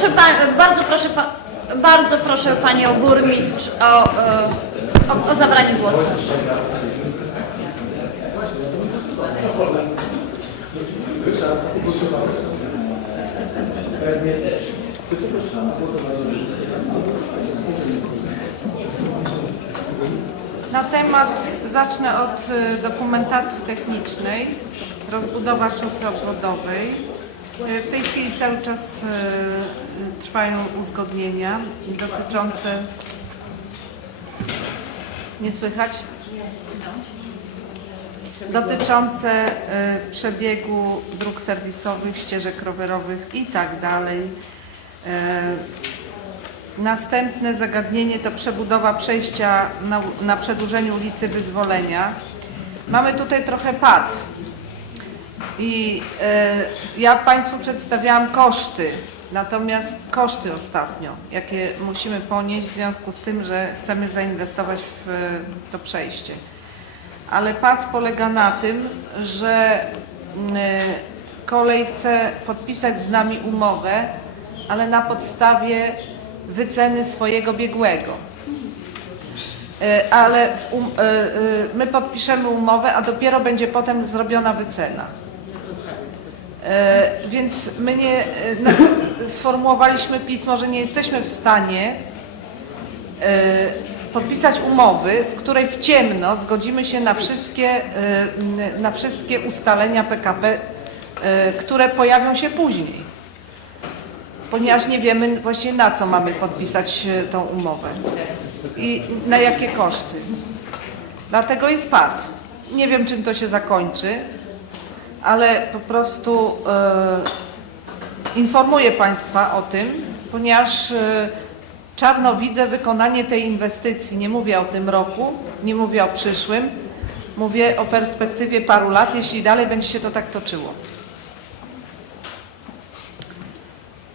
proszę pa, bardzo proszę pa, bardzo proszę panią burmistrz o, o, o zabranie głosu. Na temat zacznę od y, dokumentacji technicznej, rozbudowa szosy obwodowej. Y, W tej chwili cały czas y, trwają uzgodnienia dotyczące. Nie słychać? Dotyczące y, przebiegu dróg serwisowych, ścieżek rowerowych i tak dalej. Następne zagadnienie to przebudowa przejścia na, na przedłużeniu ulicy Wyzwolenia. Mamy tutaj trochę pad. I e, ja Państwu przedstawiałam koszty, natomiast koszty ostatnio, jakie musimy ponieść w związku z tym, że chcemy zainwestować w e, to przejście. Ale pad polega na tym, że e, kolej chce podpisać z nami umowę, ale na podstawie wyceny swojego biegłego. Ale w um, my podpiszemy umowę, a dopiero będzie potem zrobiona wycena. E, Więc my nie e, sformułowaliśmy pismo, że nie jesteśmy w stanie e, podpisać umowy, w której w ciemno zgodzimy się na wszystkie, na wszystkie ustalenia PKP, które pojawią się później ponieważ nie wiemy właśnie na co mamy podpisać tą umowę i na jakie koszty. Dlatego jest pad. Nie wiem, czym to się zakończy, ale po prostu e, informuję Państwa o tym, ponieważ e, czarno widzę wykonanie tej inwestycji. Nie mówię o tym roku, nie mówię o przyszłym, mówię o perspektywie paru lat, jeśli dalej będzie się to tak toczyło.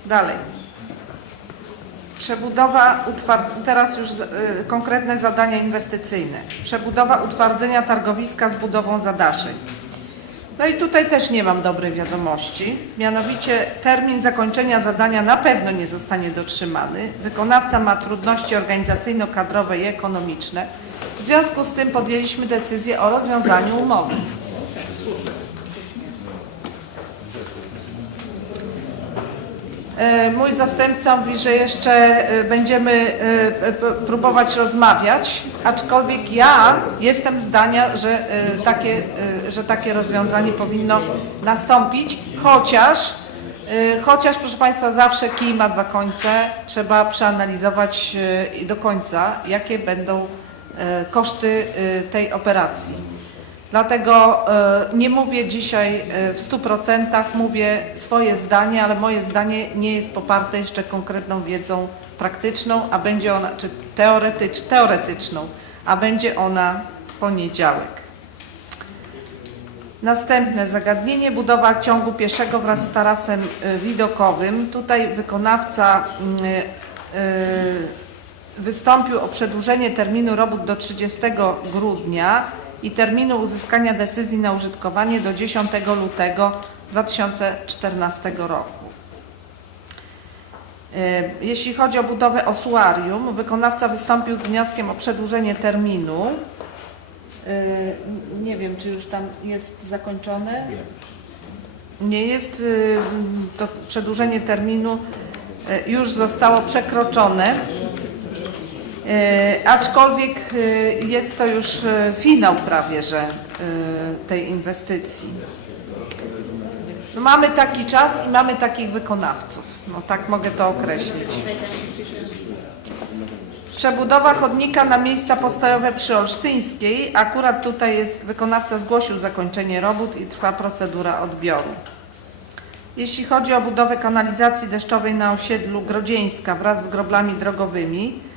Dalej. Przebudowa, teraz już y, konkretne zadania inwestycyjne. Przebudowa utwardzenia targowiska z budową zadaszeń. No i tutaj też nie mam dobrej wiadomości. Mianowicie termin zakończenia zadania na pewno nie zostanie dotrzymany. Wykonawca ma trudności organizacyjno-kadrowe i ekonomiczne. W związku z tym podjęliśmy decyzję o rozwiązaniu umowy. Mój zastępca mówi, że jeszcze e, będziemy e, próbować rozmawiać, aczkolwiek ja jestem zdania, że e, takie, e, że takie rozwiązanie powinno nastąpić, chociaż, e, chociaż proszę Państwa zawsze kij ma dwa końce, trzeba przeanalizować e, do końca, jakie będą e, koszty e, tej operacji. Dlatego e, nie mówię dzisiaj e, w 100%, mówię swoje zdanie, ale moje zdanie nie jest poparte jeszcze konkretną wiedzą praktyczną, a będzie ona, czy teoretycz, teoretyczną, a będzie ona w poniedziałek. Następne zagadnienie, budowa ciągu pieszego wraz z tarasem e, widokowym. Tutaj wykonawca mm, wystąpił o przedłużenie terminu robót do 30 grudnia i terminu uzyskania decyzji na użytkowanie do 10 lutego 2014 roku. E, Jeśli chodzi o budowę ossuarium, wykonawca wystąpił z wnioskiem o przedłużenie terminu. E, Nie wiem, czy już tam jest zakończone. Nie jest. y, To przedłużenie terminu już zostało przekroczone. E, Aczkolwiek e, jest to już e, finał prawie, że tej inwestycji. Mamy taki czas i mamy takich wykonawców. No tak mogę to określić. Przebudowa chodnika na miejsca postojowe przy Olsztyńskiej. Akurat tutaj jest wykonawca zgłosił zakończenie robót i trwa procedura odbioru. Jeśli chodzi o budowę kanalizacji deszczowej na osiedlu Grodzieńska wraz z groblami drogowymi,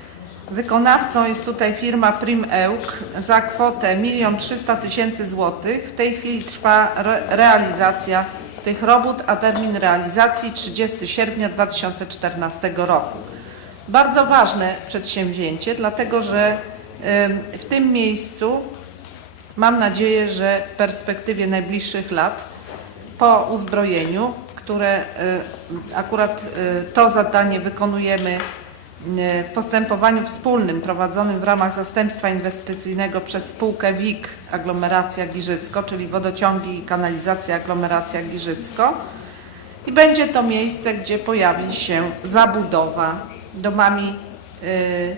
wykonawcą jest tutaj firma Prim Euk za kwotę 1 300 tysięcy złotych. W tej chwili trwa re realizacja tych robót, a termin realizacji 30 sierpnia 2014 roku. Bardzo ważne przedsięwzięcie, dlatego że w tym miejscu mam nadzieję, że w perspektywie najbliższych lat po uzbrojeniu które akurat y, to zadanie wykonujemy w postępowaniu wspólnym prowadzonym w ramach zastępstwa inwestycyjnego przez spółkę WIK Aglomeracja Giżycko, czyli wodociągi i kanalizacja Aglomeracja Giżycko. I będzie to miejsce, gdzie pojawi się zabudowa domami y,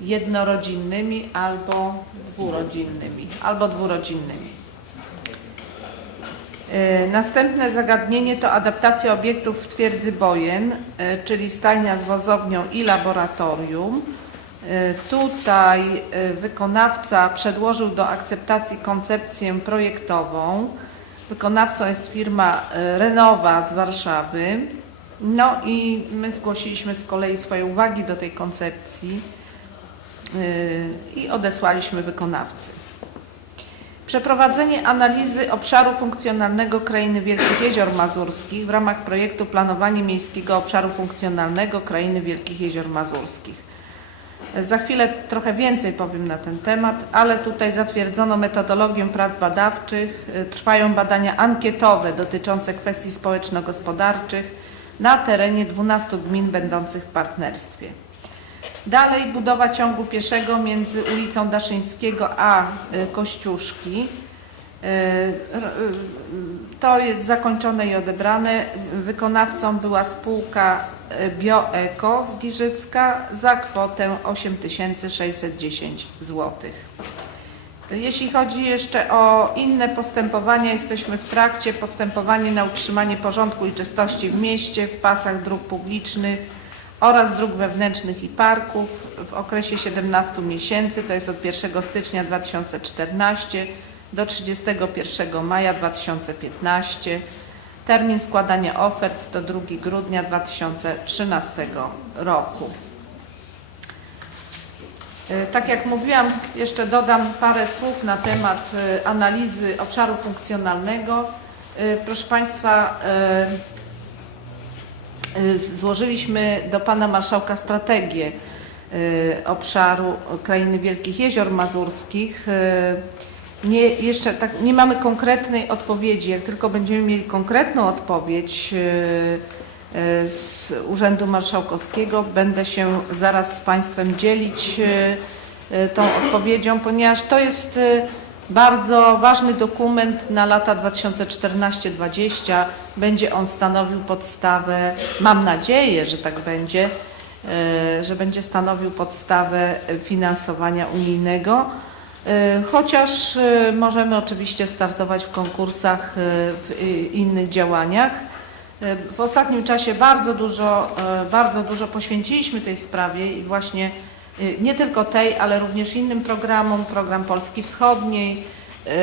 jednorodzinnymi albo dwurodzinnymi, albo dwurodzinnymi. Y, Następne zagadnienie to adaptacja obiektów w twierdzy Bojen, y, czyli stajnia z wozownią i laboratorium. Y, Tutaj wykonawca przedłożył do akceptacji koncepcję projektową. Wykonawcą jest firma Renowa z Warszawy. No i my zgłosiliśmy z kolei swoje uwagi do tej koncepcji i odesłaliśmy wykonawcy. Przeprowadzenie analizy obszaru funkcjonalnego Krainy Wielkich Jezior Mazurskich w ramach projektu Planowanie Miejskiego Obszaru Funkcjonalnego Krainy Wielkich Jezior Mazurskich. Za chwilę trochę więcej powiem na ten temat, ale tutaj zatwierdzono metodologię prac badawczych. Trwają badania ankietowe dotyczące kwestii społeczno-gospodarczych na terenie 12 gmin będących w partnerstwie. Dalej budowa ciągu pieszego między ulicą Daszyńskiego a y, Kościuszki. R- y, To jest zakończone i odebrane. Wykonawcą była spółka Bioeko z Giżycka za kwotę 8610 zł. Jeśli chodzi jeszcze o inne postępowania, jesteśmy w trakcie postępowania na utrzymanie porządku i czystości w mieście, w pasach dróg publicznych oraz dróg wewnętrznych i parków w okresie 17 miesięcy, to jest od 1 stycznia 2014 do 31 maja 2015. Termin składania ofert to 2 grudnia 2013 roku. E, Tak jak mówiłam, jeszcze dodam parę słów na temat e, analizy obszaru funkcjonalnego. E, Proszę Państwa, złożyliśmy do Pana Marszałka strategię e, obszaru Krainy Wielkich Jezior Mazurskich. E, Nie, jeszcze tak, nie mamy konkretnej odpowiedzi. Jak tylko będziemy mieli konkretną odpowiedź z Urzędu Marszałkowskiego, będę się zaraz z Państwem dzielić tą odpowiedzią, ponieważ to jest bardzo ważny dokument na lata 2014-2020. Będzie on stanowił podstawę, mam nadzieję, że tak będzie, e, że będzie stanowił podstawę finansowania unijnego. E, Chociaż e, możemy oczywiście startować w konkursach, w innych działaniach. W ostatnim czasie bardzo dużo, bardzo dużo poświęciliśmy tej sprawie i właśnie nie tylko tej, ale również innym programom, program Polski Wschodniej, e, e,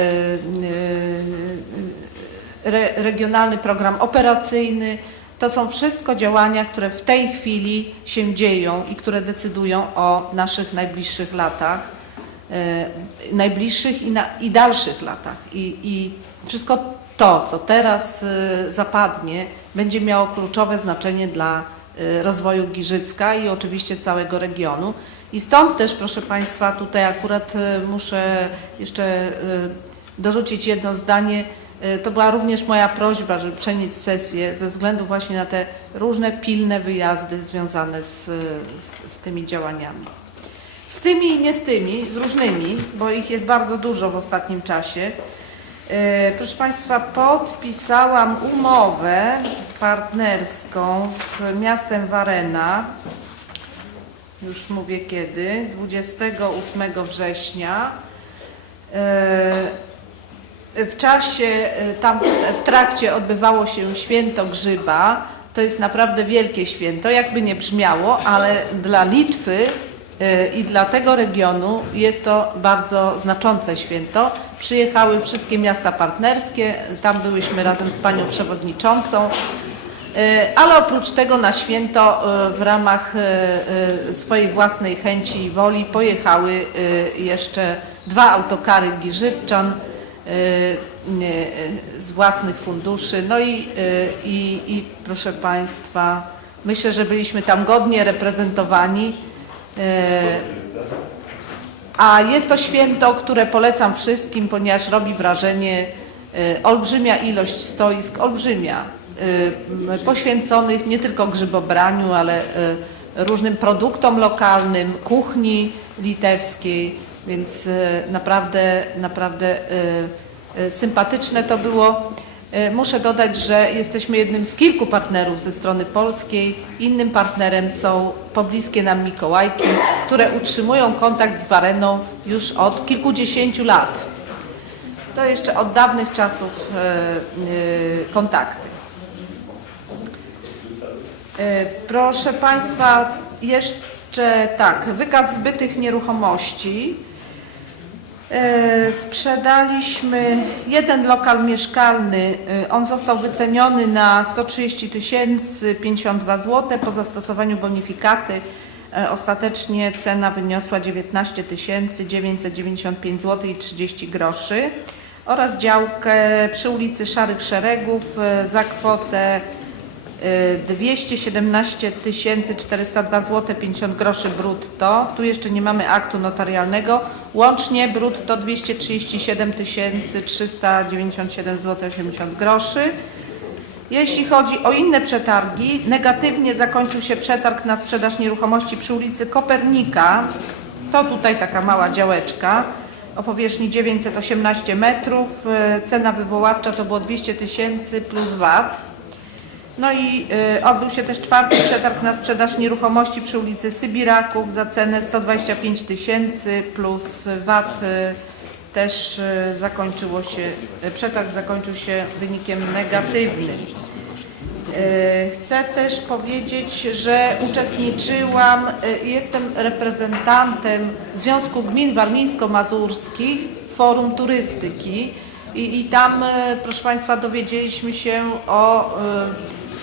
re, regionalny program operacyjny. To są wszystko działania, które w tej chwili się dzieją i które decydują o naszych najbliższych latach najbliższych i, na, i dalszych latach. I, I wszystko to, co teraz zapadnie, będzie miało kluczowe znaczenie dla rozwoju Giżycka i oczywiście całego regionu. I stąd też, proszę Państwa, tutaj akurat e, muszę jeszcze e, dorzucić jedno zdanie. To była również moja prośba, żeby przenieść sesję ze względu właśnie na te różne pilne wyjazdy związane z, z, z tymi działaniami. Z tymi i nie z tymi, z różnymi, bo ich jest bardzo dużo w ostatnim czasie. Proszę Państwa, podpisałam umowę partnerską z miastem Warena, już mówię kiedy, 28 września. E, W czasie, e, tam w- trakcie odbywało się święto grzyba. To jest naprawdę wielkie święto, jakby nie brzmiało, ale dla Litwy e, i dla tego regionu jest to bardzo znaczące święto. Przyjechały wszystkie miasta partnerskie, tam byłyśmy razem z panią przewodniczącą. E, Ale oprócz tego na święto e, w ramach e, swojej własnej chęci i woli pojechały jeszcze dwa autokary Giżyczan z własnych funduszy. No i, i, i proszę Państwa, myślę, że byliśmy tam godnie reprezentowani. A jest to święto, które polecam wszystkim, ponieważ robi wrażenie olbrzymia ilość stoisk, olbrzymia. M, poświęconych nie tylko grzybobraniu, ale y, różnym produktom lokalnym, kuchni litewskiej, więc y, naprawdę, naprawdę y, y, sympatyczne to było. Y, Muszę dodać, że jesteśmy jednym z kilku partnerów ze strony polskiej. Innym partnerem są pobliskie nam Mikołajki, które utrzymują kontakt z Wareną już od kilkudziesięciu lat. To jeszcze od dawnych czasów kontakty. E, Proszę Państwa, jeszcze tak, wykaz zbytych nieruchomości. E, Sprzedaliśmy jeden lokal mieszkalny, e, on został wyceniony na 130 tysięcy 52 zł po zastosowaniu bonifikaty. Ostatecznie cena wyniosła 19 tysięcy 995 zł i 30 groszy oraz działkę przy ulicy Szarych Szeregów za kwotę 217 402 zł 50 groszy brutto. Tu jeszcze nie mamy aktu notarialnego. Łącznie brutto 237 397 zł 80 groszy. Jeśli chodzi o inne przetargi, negatywnie zakończył się przetarg na sprzedaż nieruchomości przy ulicy Kopernika. To tutaj taka mała działeczka o powierzchni 918 metrów. E, Cena wywoławcza to było 200 tysięcy plus VAT. No i y, odbył się też czwarty przetarg na sprzedaż nieruchomości przy ulicy Sybiraków za cenę 125 tysięcy plus VAT. Y, też y, zakończyło się, y, przetarg zakończył się wynikiem negatywnym. Y, Chcę też powiedzieć, że uczestniczyłam, y, jestem reprezentantem Związku Gmin Warmińsko-Mazurskich Forum Turystyki i, i tam, y, proszę Państwa, dowiedzieliśmy się o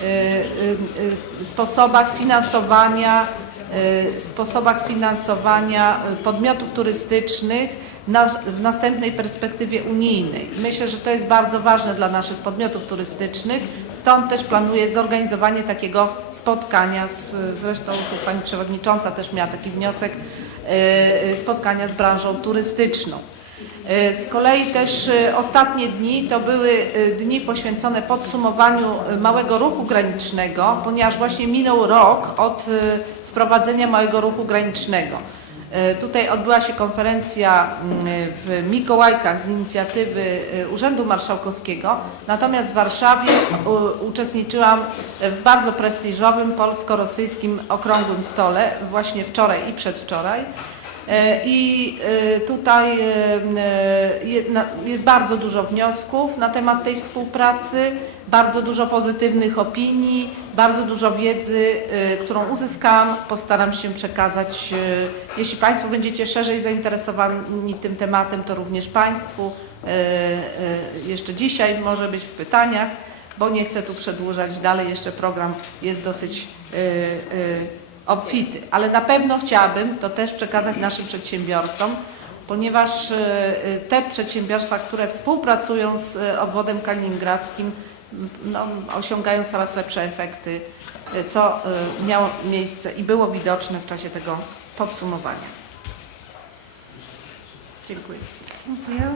y, y, sposobach finansowania, sposobach finansowania podmiotów turystycznych w następnej perspektywie unijnej. Myślę, że to jest bardzo ważne dla naszych podmiotów turystycznych, stąd też planuję zorganizowanie takiego spotkania, z, zresztą Pani Przewodnicząca też miała taki wniosek, spotkania z branżą turystyczną. Y, Z kolei też y, ostatnie dni to były y, dni poświęcone podsumowaniu małego ruchu granicznego, ponieważ właśnie minął rok od wprowadzenia małego ruchu granicznego. Tutaj odbyła się konferencja mm, w Mikołajkach z inicjatywy Urzędu Marszałkowskiego, natomiast w Warszawie uczestniczyłam w bardzo prestiżowym polsko-rosyjskim okrągłym stole właśnie wczoraj i przedwczoraj. E, I e, tutaj e, jest bardzo dużo wniosków na temat tej współpracy, bardzo dużo pozytywnych opinii, bardzo dużo wiedzy, którą uzyskałam, postaram się przekazać. Jeśli Państwo będziecie szerzej zainteresowani tym tematem, to również Państwu. Jeszcze dzisiaj może być w pytaniach, bo nie chcę tu przedłużać dalej, jeszcze program jest dosyć obfity, ale na pewno chciałabym to też przekazać naszym przedsiębiorcom, ponieważ e, e, te przedsiębiorstwa, które współpracują z e, obwodem kaliningradzkim, no, osiągają coraz lepsze efekty, co miało miejsce i było widoczne w czasie tego podsumowania. Dziękuję. Dziękuję.